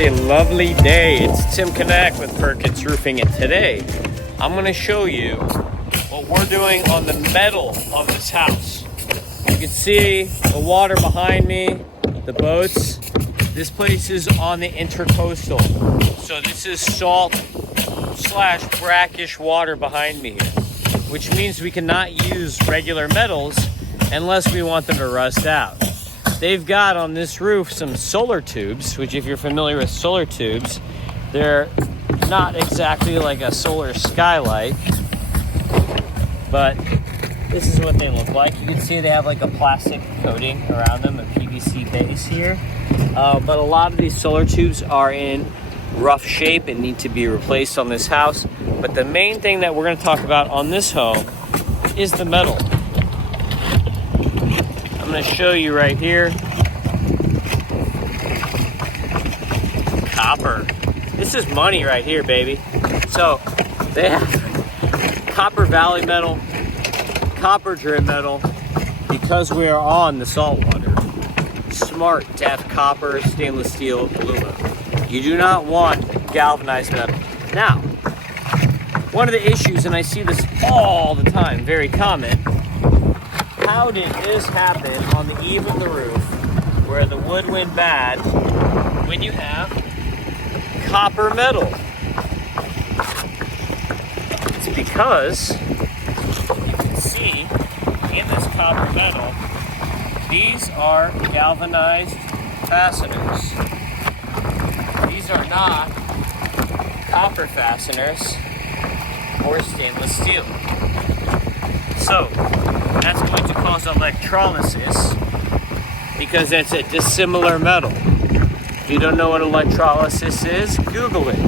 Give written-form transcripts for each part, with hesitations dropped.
a lovely day. It's Tim Connect with Perkins Roofing, and today I'm going to show you what we're doing on the metal of this house. You can see the water behind me, the boats. This place is on the intercoastal, so this is salt / brackish water behind me here, which means we cannot use regular metals unless we want them to rust out. They've got on this roof some solar tubes, which if you're familiar with solar tubes, they're not exactly like a solar skylight, but this is what they look like. You can see they have like a plastic coating around them, a PVC base here. But a lot of these solar tubes are in rough shape and need to be replaced on this house. But the main thing that we're going to talk about on this home is the metal. I'm going to show you right here. Copper. This is money right here, baby. So they have copper valley metal, copper trim metal, because we are on the salt water. Smart to have copper, stainless steel, aluminum. You do not want galvanized metal. Now, one of the issues, and I see this all the time, very common, how did this happen on the eave of the roof where the wood went bad when you have copper metal? It's because you can see in this copper metal, these are galvanized fasteners. These are not copper fasteners or stainless steel. So that's going to cause electrolysis because it's a dissimilar metal. If you don't know what electrolysis is, Google it.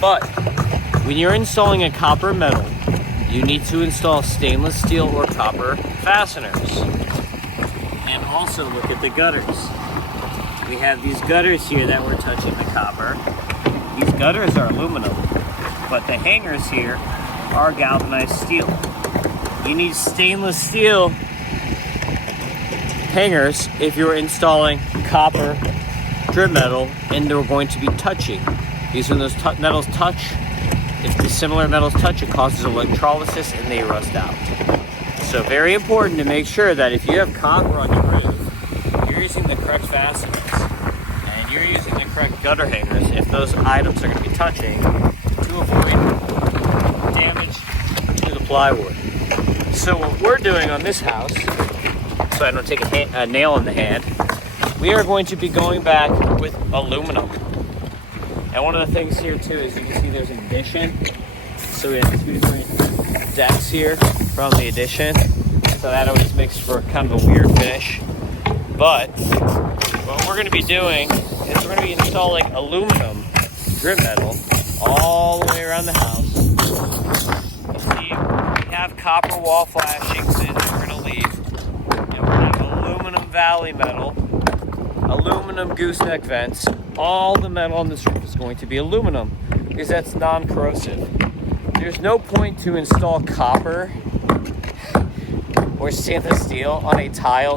But when you're installing a copper metal, you need to install stainless steel or copper fasteners. And also look at the gutters. We have these gutters here that we're touching the copper. These gutters are aluminum, but the hangers here are galvanized steel. You need stainless steel hangers if you're installing copper trim metal and they're going to be touching. Because when those metals touch, if the similar metals touch, it causes electrolysis and they rust out. So very important to make sure that if you have copper on your roof, you're using the correct fasteners and you're using the correct gutter hangers if those items are going to be touching to avoid damage to the plywood. So what we're doing on this house, so I don't take a nail in the hand, we are going to be going back with aluminum. And one of the things here too is you can see there's an addition. So we have two different decks here from the addition. So that always makes for kind of a weird finish. But what we're going to be doing is we're going to be installing aluminum trim metal all the way around the house. Have copper wall flashings that we're going to leave, and we're going to have aluminum valley metal, aluminum gooseneck vents. All the metal on this roof is going to be aluminum because that's non-corrosive. There's no point to install copper or stainless steel on a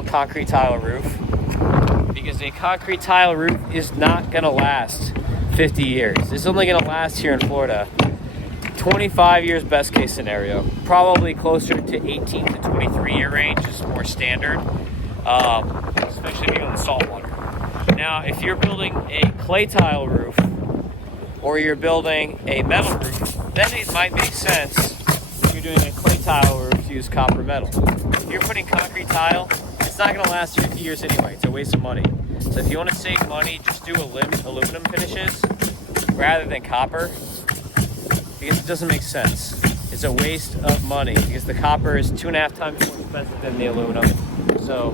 concrete tile roof, because a concrete tile roof is not going to last 50 years. It's only going to last here in Florida 25 years best case scenario, probably closer to 18 to 23 year range is more standard, especially if you're on salt water. Now, if you're building a clay tile roof or you're building a metal roof, then it might make sense if you're doing a clay tile roof to use copper metal. If you're putting concrete tile, it's not going to last 50 years anyway. It's a waste of money. So if you want to save money, just do aluminum finishes rather than copper, because it doesn't make sense. It's a waste of money because the copper is 2.5 times more expensive than the aluminum. So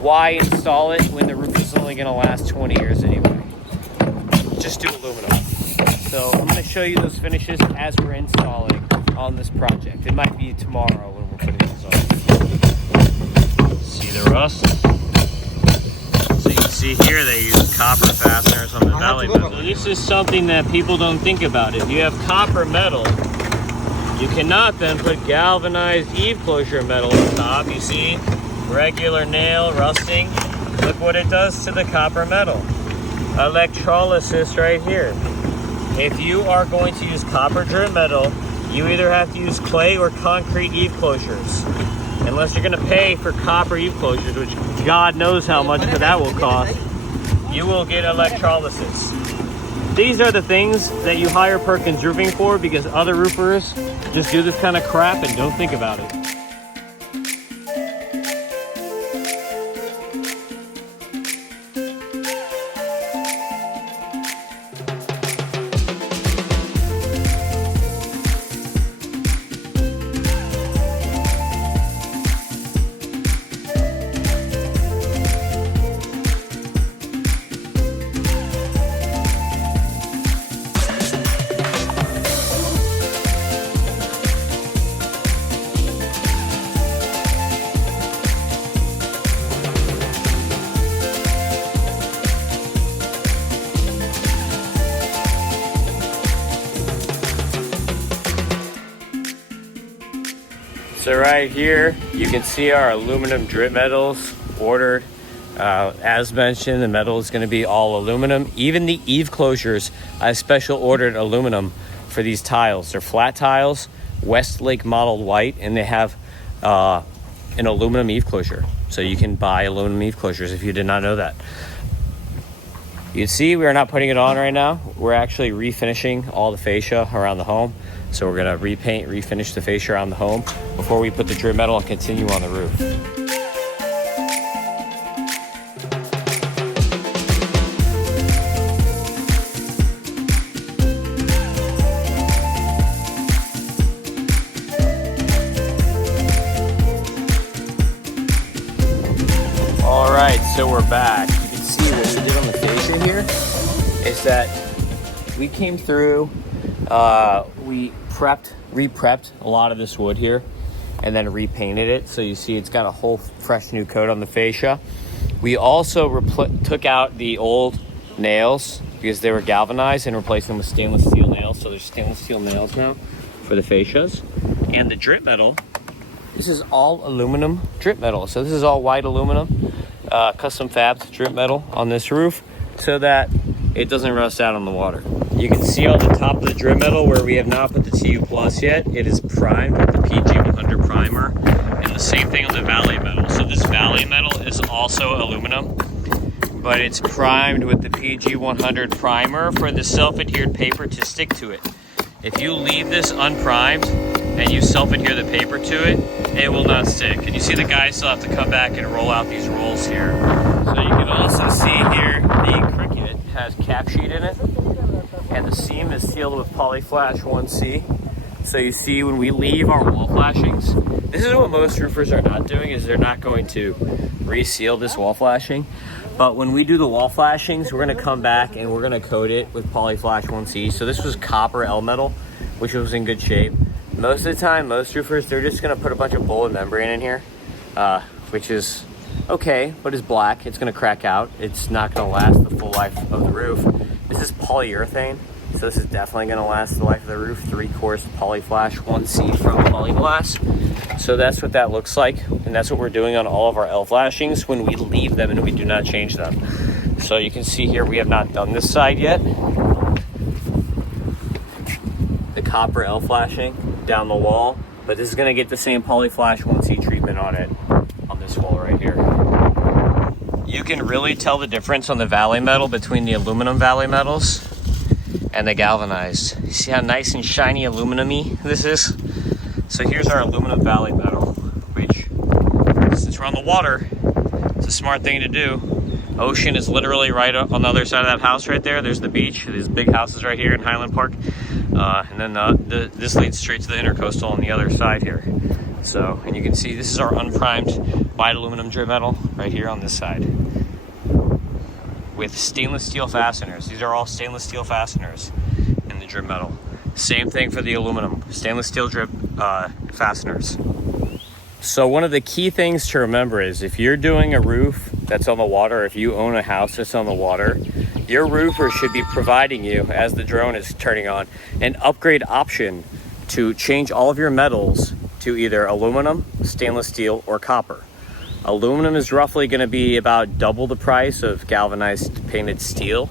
why install it when the roof is only going to last 20 years anyway? Just do aluminum. So I'm going to show you those finishes as we're installing on this project. It might be tomorrow when we're putting this on. See the rust? So you can see here they use copper fasteners on the valley metal. So this is something that people don't think about. If you have copper metal, you cannot then put galvanized eave closure metal on top. You see, regular nail rusting. Look what it does to the copper metal. electrolysis right here. If you are going to use copper drip metal, you either have to use clay or concrete eave closures. Unless you're gonna pay for copper eave closures, which God knows how much that will cost, you will get electrolysis. These are the things that you hire Perkins Roofing for, because other roofers just do this kind of crap and don't think about it. So right here, you can see our aluminum drip metals ordered. As mentioned, the metal is gonna be all aluminum. Even the eave closures, I special ordered aluminum for these tiles. They're flat tiles, Westlake modeled white, and they have an aluminum eave closure. So you can buy aluminum eave closures if you did not know that. You can see we are not putting it on right now. We're actually refinishing all the fascia around the home. So we're gonna repaint, refinish the fascia around the home before we put the drip metal and continue on the roof. All right, so we're back. You can see what we did on the fascia here is that we came through, we re-prepped a lot of this wood here and then repainted it. So you see it's got a whole fresh new coat on the fascia. We also took out the old nails because they were galvanized and replaced them with stainless steel nails. So there's stainless steel nails now for the fascias. And the drip metal, this is all aluminum drip metal. So this is all white aluminum, custom fabbed drip metal on this roof so that it doesn't rust out on the water. You can see on the top of the drip metal where we have not put the TU Plus yet, it is primed with the PG100 primer, and the same thing on the valley metal. So this valley metal is also aluminum, but it's primed with the PG100 primer for the self-adhered paper to stick to it. If you leave this unprimed and you self-adhere the paper to it, it will not stick. And you see the guys still have to come back and roll out these rolls here. So you can also see here the Cricut has cap sheet in it, and the seam is sealed with Polyflash 1C. So you see when we leave our wall flashings, this is what most roofers are not doing, is they're not going to reseal this wall flashing. But when we do the wall flashings, we're gonna come back and we're gonna coat it with Polyflash 1C. So this was copper L metal, which was in good shape. Most of the time, most roofers, they're just gonna put a bunch of bullet membrane in here, which is okay, but it's black. It's gonna crack out. It's not gonna last the full life of the roof. This is polyurethane, so this is definitely gonna last the life of the roof. 3-course Polyflash 1C from Polyglass. So that's what that looks like, and that's what we're doing on all of our L flashings when we leave them and we do not change them. So you can see here we have not done this side yet. The copper L flashing down the wall, but this is gonna get the same Polyflash 1C treatment on it on this wall right here. You can really tell the difference on the valley metal between the aluminum valley metals and the galvanized. You see how nice and shiny aluminum-y this is? So here's our aluminum valley metal, which, since we're on the water, it's a smart thing to do. Ocean is literally right on the other side of that house right there. There's the beach. There's big houses right here in Highland Park. And then this leads straight to the intercoastal on the other side here. So, and you can see this is our unprimed white aluminum drip metal right here on this side with stainless steel fasteners. These are all stainless steel fasteners in the drip metal. Same thing for the aluminum, stainless steel drip fasteners. So one of the key things to remember is if you're doing a roof that's on the water, if you own a house that's on the water, your roofer should be providing you, as the drone is turning on, an upgrade option to change all of your metals to either aluminum, stainless steel, or copper. Aluminum is roughly going to be about double the price of galvanized painted steel,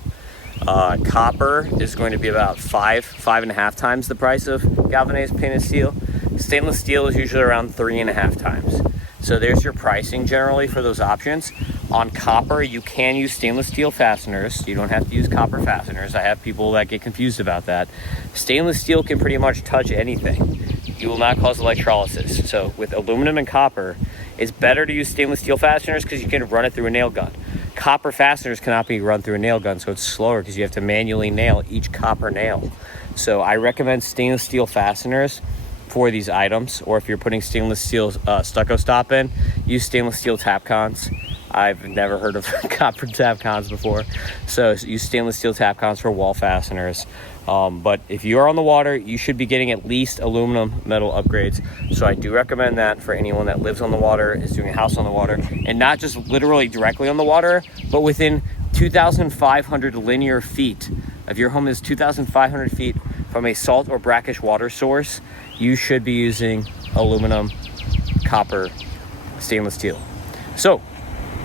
Copper is going to be about 5.5 times the price of galvanized painted steel. Stainless steel is usually around 3.5 times. So there's your pricing generally for those options. On copper, you can use stainless steel fasteners. You don't have to use copper fasteners. I have people that get confused about that. Stainless steel can pretty much touch anything. You will not cause electrolysis. So with aluminum and copper, it's better to use stainless steel fasteners because you can run it through a nail gun. Copper fasteners cannot be run through a nail gun, so it's slower because you have to manually nail each copper nail. So I recommend stainless steel fasteners for these items, or if you're putting stainless steel stucco stop in, use stainless steel tap cons. I've never heard of copper tap cons before, so use stainless steel tap cons for wall fasteners. But if you're on the water, you should be getting at least aluminum metal upgrades. So I do recommend that for anyone that lives on the water, is doing a house on the water, and not just literally directly on the water, but within 2,500 linear feet. If your home is 2,500 feet from a salt or brackish water source, you should be using aluminum, copper, stainless steel. So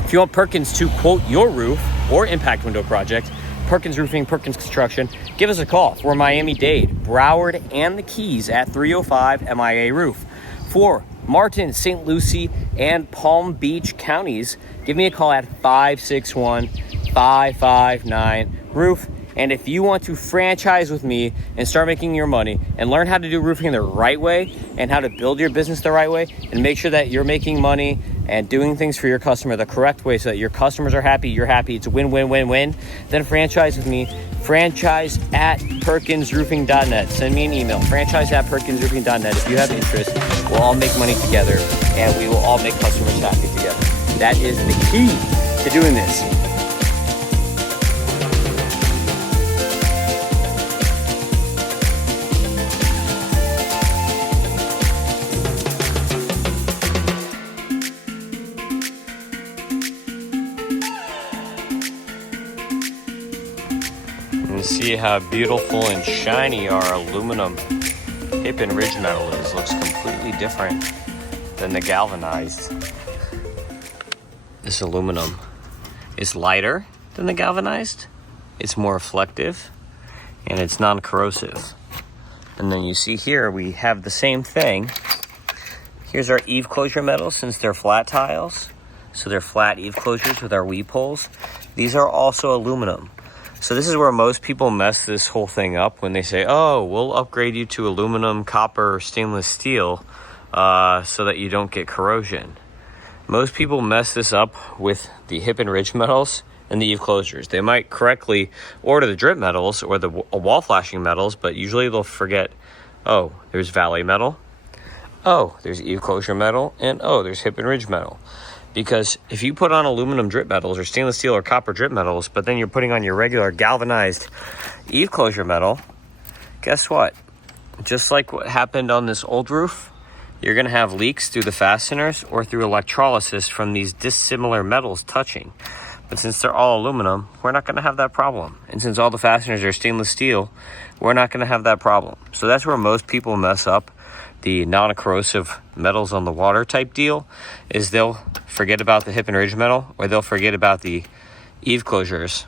if you want Perkins to quote your roof or impact window project, Perkins Roofing, Perkins Construction, give us a call for Miami-Dade, Broward, and the Keys at 305 MIA Roof. For Martin, St. Lucie, and Palm Beach counties, give me a call at 561-559-ROOF. And if you want to franchise with me and start making your money and learn how to do roofing the right way and how to build your business the right way and make sure that you're making money and doing things for your customer the correct way so that your customers are happy, you're happy, it's a win-win-win-win, then franchise with me. Franchise at perkinsroofing.net. Send me an email, franchise@perkinsroofing.net. If you have interest, we'll all make money together and we will all make customers happy together. That is the key to doing this. And see how beautiful and shiny our aluminum hip and ridge metal is. Looks completely different than the galvanized. This aluminum is lighter than the galvanized. It's more reflective and it's non-corrosive. And then you see here we have the same thing. Here's our eave closure metal, since they're flat tiles. So they're flat eave closures with our weep holes. These are also aluminum. So this is where most people mess this whole thing up when they say, oh, we'll upgrade you to aluminum, copper, or stainless steel so that you don't get corrosion. Most people mess this up with the hip and ridge metals and the eave closures. They might correctly order the drip metals or the wall flashing metals, but usually they'll forget, oh, there's valley metal, oh, there's eave closure metal, and oh, there's hip and ridge metal. Because if you put on aluminum drip metals or stainless steel or copper drip metals, but then you're putting on your regular galvanized eave closure metal, guess what? Just like what happened on this old roof, you're going to have leaks through the fasteners or through electrolysis from these dissimilar metals touching. But since they're all aluminum, we're not going to have that problem. And since all the fasteners are stainless steel, we're not going to have that problem. So that's where most people mess up the non-corrosive metals on the water type deal, is they'll forget about the hip and ridge metal, or they'll forget about the eave closures.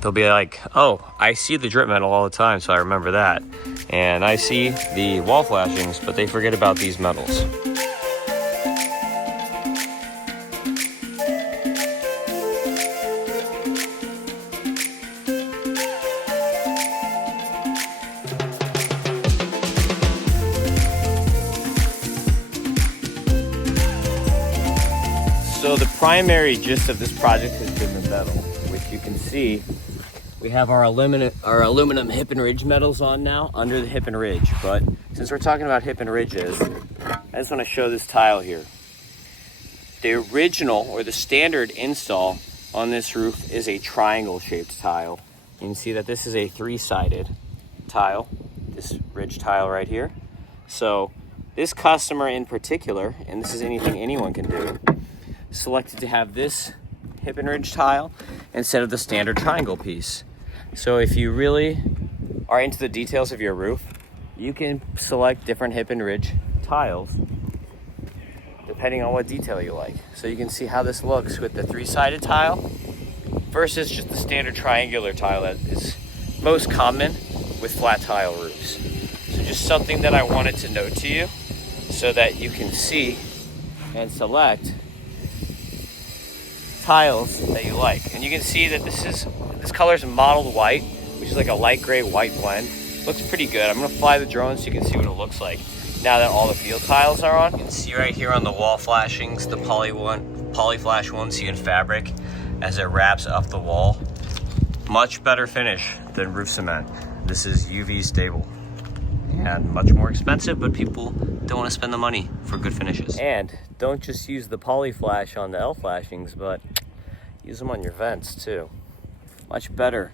They'll be like, oh, I see the drip metal all the time, so I remember that. And I see the wall flashings, but they forget about these metals. So the primary gist of this project has been the metal, which you can see we have our aluminum hip and ridge metals on now under the hip and ridge. But since we're talking about hip and ridges, I just want to show this tile here. The original or the standard install on this roof is a triangle shaped tile. You can see that this is a 3-sided tile, this ridge tile right here. So this customer in particular, and this is anything anyone can do, selected to have this hip and ridge tile instead of the standard triangle piece. So if you really are into the details of your roof, you can select different hip and ridge tiles depending on what detail you like. So you can see how this looks with the 3-sided tile versus just the standard triangular tile that is most common with flat tile roofs. So just something that I wanted to note to you so that you can see and select tiles that you like. And you can see that this color is mottled white, which is like a light gray white blend. Looks pretty good. I'm gonna fly the drone so you can see what it looks like now that all the field tiles are on. You can see right here on the wall flashings, the poly flash one, see in fabric as it wraps up the wall. Much better finish than roof cement. This is UV stable and much more expensive, but people don't want to spend the money for good finishes. And don't just use the poly flash on the L flashings, but use them on your vents too. Much better,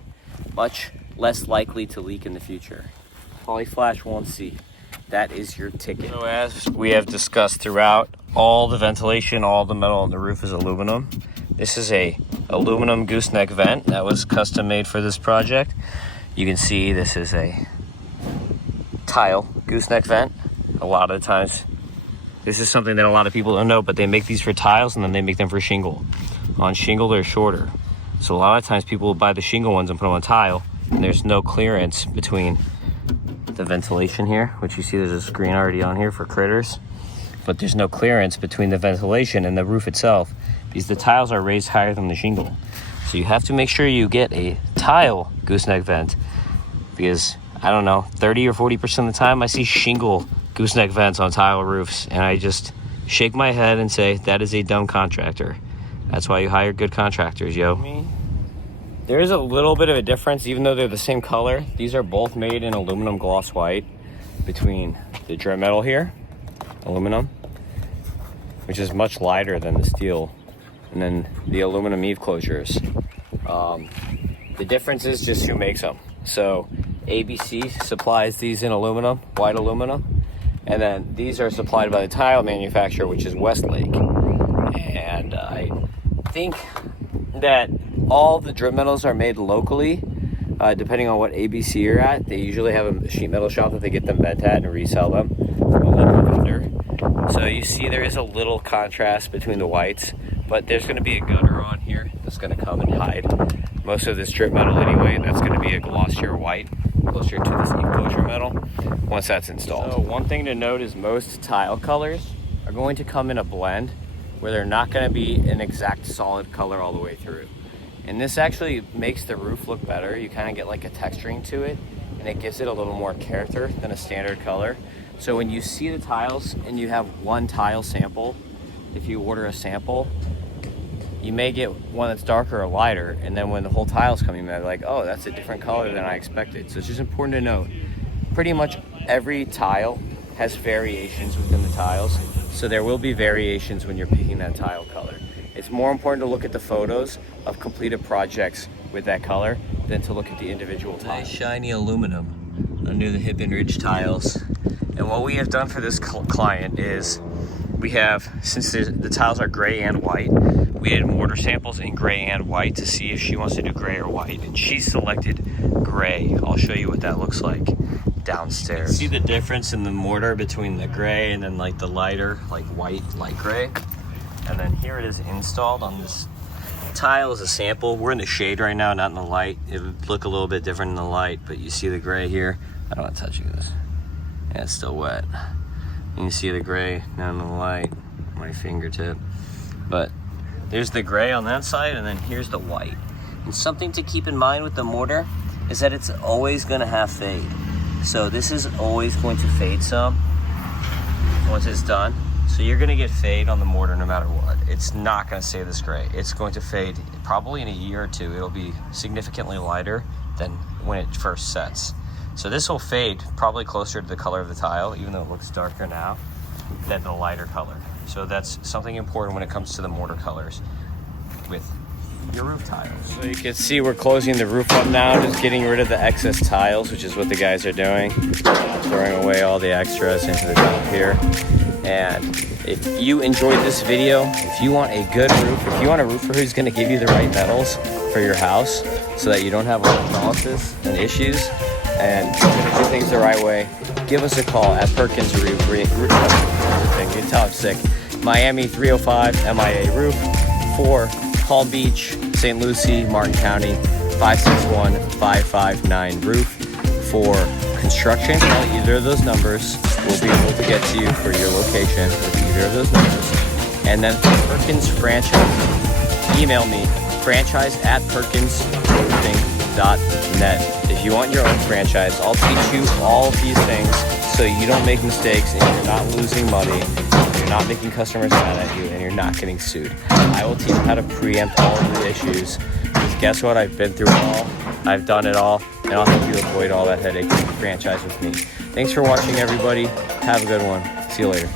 much less likely to leak in the future. Poly flash won't see. That is your ticket. So as we have discussed throughout, all the ventilation, all the metal on the roof is aluminum. This is a aluminum gooseneck vent that was custom made for this project. You can see this is a tile gooseneck vent. A lot of the times, this is something that a lot of people don't know, but they make these for tiles and then they make them for shingle. On shingle, they're shorter. So a lot of times people will buy the shingle ones and put them on tile, and there's no clearance between the ventilation here, which you see there's a screen already on here for critters, but there's no clearance between the ventilation and the roof itself because the tiles are raised higher than the shingle. So you have to make sure you get a tile gooseneck vent, because I don't know, 30 or 40% of the time I see shingle gooseneck vents on tile roofs, and I just shake my head and say, that is a dumb contractor. That's why you hire good contractors, yo. There is a little bit of a difference, even though they're the same color. These are both made in aluminum gloss white, between the dry metal here, aluminum, which is much lighter than the steel, and then the aluminum eave closures. The difference is just who makes them. So ABC supplies these in aluminum, white aluminum, and then these are supplied by the tile manufacturer, which is Westlake. And I think that all the drip metals are made locally, depending on what ABC you're at. They usually have a sheet metal shop that they get them bent at and resell them from a local vendor. So you see there is a little contrast between the whites, but there's going to be a gutter on here that's going to come and hide most of this drip metal anyway. That's going to be a glossier white, closer to this enclosure metal, once that's installed. So one thing to note is most tile colors are going to come in a blend where they're not going to be an exact solid color all the way through. And this actually makes the roof look better. You kind of get like a texturing to it, and it gives it a little more character than a standard color. So when you see the tiles and you have one tile sample, if you order a sample, you may get one that's darker or lighter, and then when the whole tile's coming in, like, oh, that's a different color than I expected. So it's just important to note, pretty much every tile has variations within the tiles. So there will be variations when you're picking that tile color. It's more important to look at the photos of completed projects with that color than to look at the individual tiles. Nice shiny aluminum under the hip and ridge tiles. And what we have done for this client is we have, since the tiles are gray and white, we had mortar samples in gray and white to see if she wants to do gray or white. And she selected gray. I'll show you what that looks like downstairs. See the difference in the mortar between the gray and then like the lighter, like white, light gray. And then here it is installed on this tile as a sample. We're in the shade right now, not in the light. It would look a little bit different in the light, but you see the gray here. I don't want to touch this. Yeah, it's still wet. And you see the gray now in the light, my fingertip. But there's the gray on that side, and then here's the white. And something to keep in mind with the mortar is that it's always gonna have fade. So this is always going to fade some once it's done. So you're gonna get fade on the mortar no matter what. It's not gonna stay this gray. It's going to fade probably in a year or two. It'll be significantly lighter than when it first sets. So this will fade probably closer to the color of the tile, even though it looks darker now, than the lighter color. So that's something important when it comes to the mortar colors with your roof tiles. So you can see we're closing the roof up now, just getting rid of the excess tiles, which is what the guys are doing. Throwing away all the extras into the dump here. And if you enjoyed this video, if you want a good roof, if you want a roofer who's gonna give you the right metals for your house so that you don't have electrolysis and issues, and do things the right way, give us a call at Perkins Roofing. You tell I'm sick. Miami 305 MIA Roof, 4 Palm Beach, St. St. Lucie, Martin County, 561-559 roof. For construction, call either of those numbers. We'll be able to get to you for your location with either of those numbers. And then for Perkins franchise, email me, franchise@perkinsroofing.net. If you want your own franchise, I'll teach you all of these things so you don't make mistakes and you're not losing money, you're not making customers mad at you, and you're not getting sued. I will teach you how to preempt all of the issues. Because guess what? I've been through it all. I've done it all, and I'll help you avoid all that headache. Franchise with me. Thanks for watching, everybody. Have a good one. See you later.